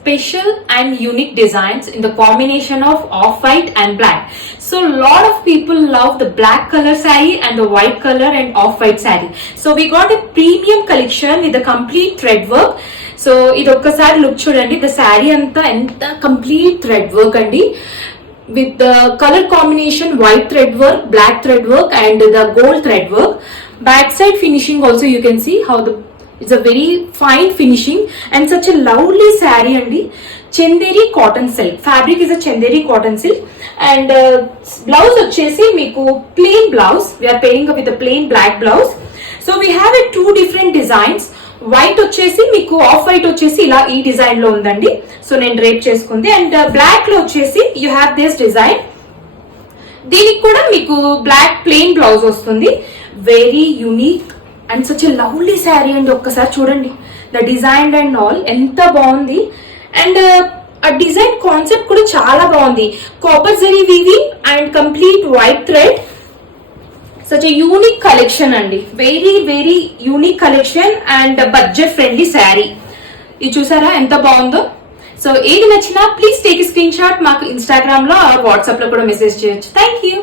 special and unique designs in the combination of off-white and black. So lot of people love the black color saree and the white color and off-white saree. So we got a premium collection with the complete thread work. So ఇది ఒక్కసారి లుక్ చూడండి, ద శారీ అంతా ఎంత complete thread work అండి, with the color combination white thread work, black thread work and the gold thread work. Backside finishing also you can see how it's a very fine finishing and such a lovely saree andi. Chanderi cotton silk fabric is a Chanderi cotton silk and blouse vachesi meeku plain blouse. We are pairing up with a plain black blouse. So we have a two different designs. White వచ్చేసి మీకు off white వచ్చేసి ఇలా ఈ డిజైన్ లో ఉందండి. సో నేను డ్రేప్ చేసుకుంది. And black లో వచ్చేసి యూ హ్యావ్ దిస్ డిజైన్. దీనికి కూడా మీకు బ్లాక్ ప్లెయిన్ బ్లౌజ్ వస్తుంది. Very unique and such a lovely sari అండి. ఒక్కసారి చూడండి ద డిజైన్ అండ్ ఆల్ ఎంత బాగుంది. అండ్ ఆ డిజైన్ కాన్సెప్ట్ కూడా చాలా బాగుంది. కాపర్ zari weaving and complete white thread. Such a unique collection andi, very unique collection and budget friendly saree. ఇది చూసారా ఎంత బాగుందో. సో ఏది నచ్చినా ప్లీజ్ టేక్ స్క్రీన్ షాట్, మాకు ఇన్స్టాగ్రామ్ లో ఆర్ వాట్సాప్ లో కూడా మెసేజ్ చేయొచ్చు. Thank you.